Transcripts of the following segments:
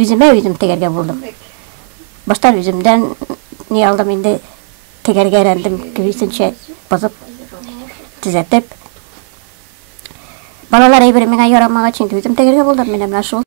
Özüm tegerge buldum. Baştan özümden ne aldım indi tegerge erendim kübüsünçe bozup düzeltip. Balalar eybirime yaramağa çünkü özüm tegerge buldum benim nasıl.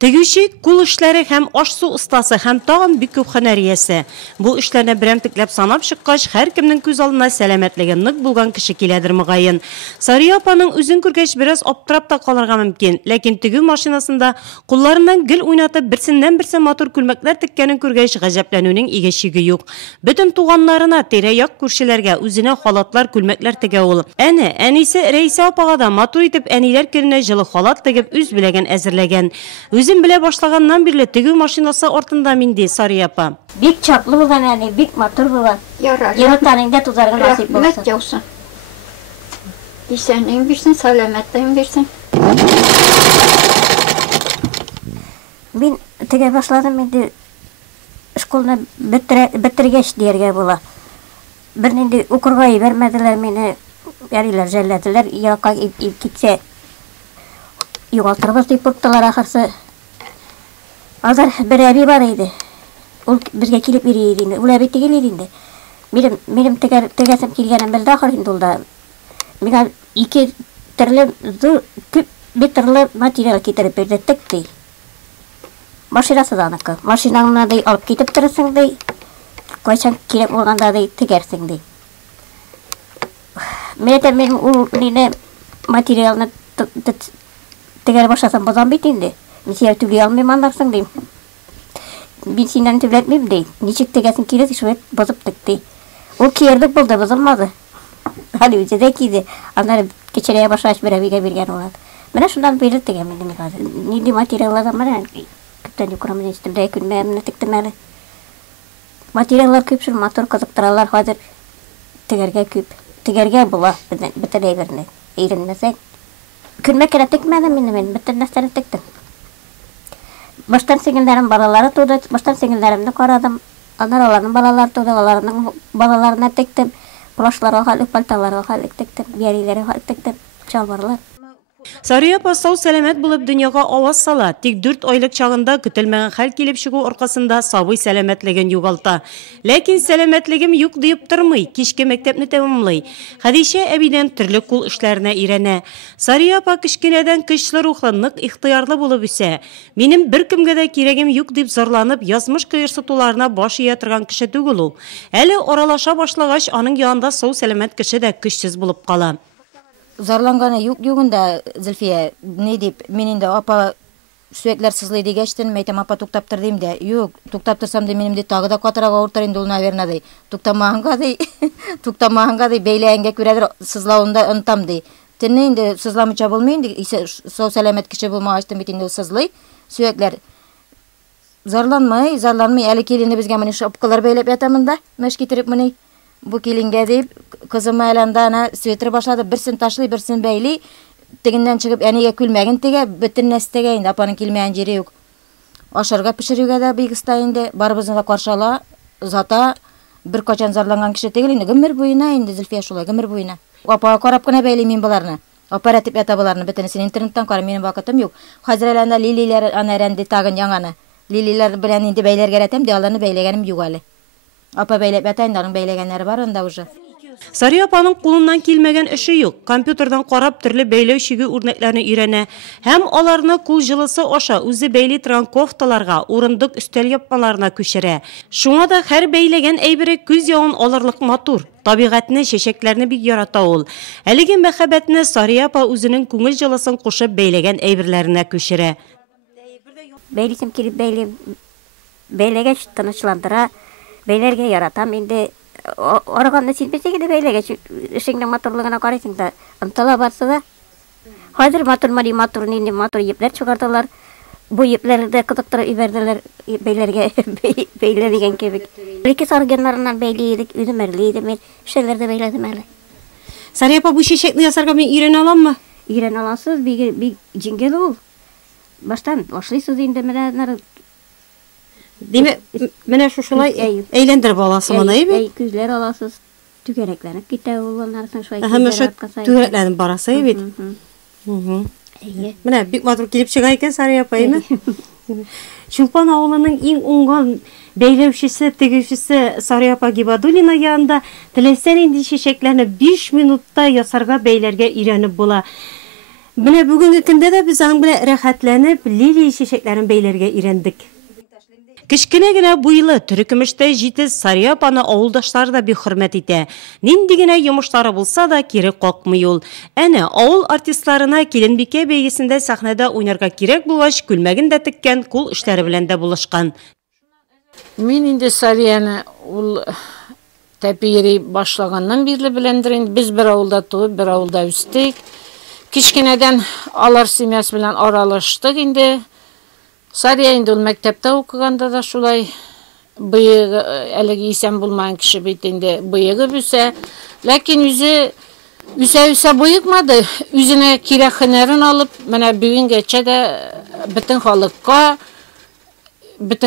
Тегүче кул эшләре һәм аш-су остасы һәм тагын бик күп һөнәриясе. Бу эшләрне берәмтекләп санап чыккач, һәркемнең күз алдына сәламәтлеге нык булган кеше киләдер мөгаен. Сария апаның үзен күргәч бераз аптырап та калырга мөмкин, ләкин тегү машинасында кулларыннан гел уйнатып берсеннән-берсе матур күлмәкләр теккәнен күргәч гаҗәпләнүнең иге чиге юк. Бөтен туганнарына, тирә-як күршеләргә үзенә халатлар, күлмәкләр тегә ул. Әне, әнисе Рәйсә апага да матур итеп әниләр көненә җылы халат тегеп үз беләген әзерләгән. Үзем белә башлаганнан бирле тегү машинасы артында минде Сария апа. Бик чаплы булган әни, бик матур булган. Яратаныңда тузарга насип булсын. Рәхмәт яусын. Исәнлек бирсен, сәламәтлек бирсен. Мин теге башладым инде школны бетергәч дияргә була. Бернинди укырга ибәрмәделәр мине, ярилар жәлләделәр, якка китсә. Югалтырбыз дип курктылар ахырсы. Азар бер әби бар иде. Ул безгә килеп йөри иде. Ул әби тигелер инде. Минем тегәсем килгәнен белде ахыр инде ул да. Миңа ике төрле күп битерле материал китереп бирде текти. Машинасы да аныкы. Машинаңны да алып китеп торасың ди. Кайчан кирәк булганда да тегәрсең ди. Мен ул мине материалны тегәр башlasam бозам бит инде. Мин сиңа түгел алмыйм андарсың дим. Мин синнән түләтмим ди. Ничек тегәсең килеш шуй бозып текти. Ул киердек булды, бозылмады. Хәле үзе дә киде. Аннары кечерәя башлач бер әбигә биргән ул. Менә шундан бирде тегәм инде хәзер. Нинди материаллар менә күптән юкрамын истемдә күнмәмне тектем әле. Материаллар күп шул матур кызыктыралар хәзер. Тегәргә күп. Тегәргә була бөтен әйберне. Өйрәнмәсәк күнмәккә текмәдем мин бөтен нәрсәне тектем. Баштан сеңелләрем балалары туды, баштан сеңелләремне карадым. Аннары аларның балалары туды, аларның балаларына тектем. Плашларга халык, пальталарга халык тектем, бияриләргә халык тектем, чалбарлар. Сария апа сау сәламәт булып дөньяга аваз сала, тик 4 айлык чагында көтелмәгән хәл килеп чыгу аркасында сабый сәламәтлеген югалта. Ләкин сәламәтлегем юк дип тормый, кичке мәктәпне тәмамлый. Хәдичә әбидән төрле кул эшләренә өйрәнә. Сария апа кичкенәдән көчле рухлы, нык ихтыярлы булып үсә. Минем беркемгә дә кирәгем юк дип зарланып, язмыш кыерсытуларына баш ия торган кеше түгел ул. Әле аралаша башлагач, аның янында сау сәламәт кеше дә көчсез булып кала. Зарланганы югында Зөлфия, не дип, мен инде апа сөйәкләр сызлый дигәчтен, мәйтәм апа туктап тор дим дә. Юк, туктап торсам да минем дә тагы да катырак авыртыр инде ул, наверное, ди. Туктамаганга ди, бәйләгәнгә күрәдер сызлавында онтам ди. Тенне инде сызламыйча булмый инде, сау сәламәт кеше булмагачтан бит инде ул сызлый. Сөйәкләр зарланмый, әле килене безгә менә шапкалар бәйләп ятамын да, мәш китереп менә. Бу килингә дип, кызым әләндә свитер башлады, берсен ташлый, берсен бәйли. Тегеннән чыгып, әнигә күлмәген тегә, бөтен нәрсәгә инде, апаның килмәгән җире юк. Ашарга пешерүгә дә бик оста инде, барыбызны да каршыла, зата бер качан зарланган кеше түгел инде, гомер буена инде Зөлфия шулай, гомер буена. Апа карап кына бәйли мин буларны. Апа рәтип ята буларны, бөтенесен интернеттан карап, минем вакытым юк. Хәзер әлендә лилиләр анарәнде тагын яңаны. Лилиләр белән инде бәйләргә рәтем, ди аларны бәйләгәнем юк әле. Апа бәйләп ята инде, аның бәйләгәннәре бар анда уже. Сария апаның кулыннан килмәгән эше юк. Компьютердан карап төрле бәйләү чиге үрнәкләрне өйрәнә. Һәм аларны кул җылысы аша үзе бәйли торган кофталарга, урындык өстәл япмаларына күчерә. Шуңа да һәр бәйләгән әйбере күз явын алырлык матур. Табигатьне, чәчәкләрне бик ярата ул. Әлеге мәхәббәтне Сария апа үзенең күңел җылысын кушып бәйләгән әйберләренә күчерә. Бәйлисем килеп бәйләгәч тынычландыра. Бәйләргә яратам инде. Арганны силбесеге дә бәйләгәч эшеңнең матурлыгына карыйсың да, ынтыла барсы да. Хәзер матур нинди матур епләр чыгардылар. Бу епләрдә кытыктырып ибәрделәр бәйләргә бәйлә дигән кебек. Ике сарганнарыннан бәйли идек, үзем әрли идем, шәләрдә бәйләдем әле. Сария апа бу чәчәкне ясарга мин өйрәнә аламмы? Өйрәнә аласыз, бик җиңел ул. Баштан башлыйсыз инде менә Димәк, менә шушылай әйләндереп аласыз моны, әйбе? Күзләр аласыз, түгәрәкләнеп китә ул, аннардан шулай. Түгәрәкләнеп барасы, әйбе? Менә бик матур килеп чыга икән Сария апа, әйме? Чулпан авылының иң уңган бәйләүчесе, тегүчесе Сары апа Гибадуллина янында теләсә нинди чәчәкләрне 5 минутта ясарга бәйләргә өйрәнеп була. Менә бүгенге көндә дә без аның белән рәхәтләнеп лилия чәчәкләрен бәйләргә өйрәндек. Кечкенә генә буйлы төркемештә җитез Сары апаны авылдашлары да бик хөрмәт итә. Нинди генә йомышлары булса да кире какмый ул. Әнә авыл артистларына Киленбикә бәйгесендә сәхнәдә уйнарга кирәк булгач, күлмәген дә теккән, кул эшләре белән дә булышкан. Мин инде Сарияны ул тәпири башлаганнан бирле беләндер. Без бер авылда туып, бер авылда үстек. Кичкенәдән алар семьясы белән аралаштык инде. Сария инде ул мәктәптә укыганда да шулай быйыгы, әлеге исән булмаган кеше бит инде быйыгы үсә. Ләкин үсә быйыкмады. Үзенә кирәк һөнәрен алып, менә бүгенгәчә дә бөтен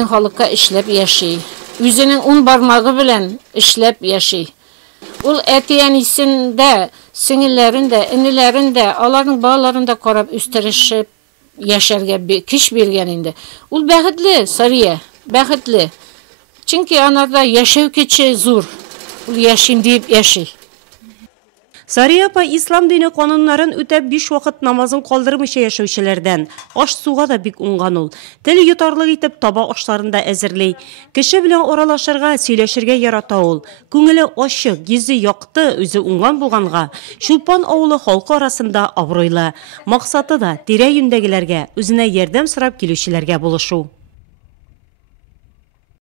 халыкка эшләп яши. Үзенең 10 бармагы белән эшләп яши. Ул әтиәнисендә, сеңелләрендә, инеләрендә, аларның балаларында карап үстерешеп яшәргә көч биргән инде. Ул бәхетле, Сария, бәхетле. Чөнки анарда яшәү көче зур. Ул яшим дип яши. Сары апа ислам дине кануннарын үтәп 5 вакыт намазын калдырмыйча яшәүчеләрдән. Аш-суга да бик уңган ул. Тел йотарлык итеп таба ашларын да әзерли. Кеше белән аралашырга, сөйләшергә ярата ул. Күңеле ачык, йөзе якты, үзе уңган булганга, Чулпан авылы халкы арасында абруйлы. Максаты да тирә-юньдәгеләргә, үзенә ярдәм сорап килүчеләргә булышу.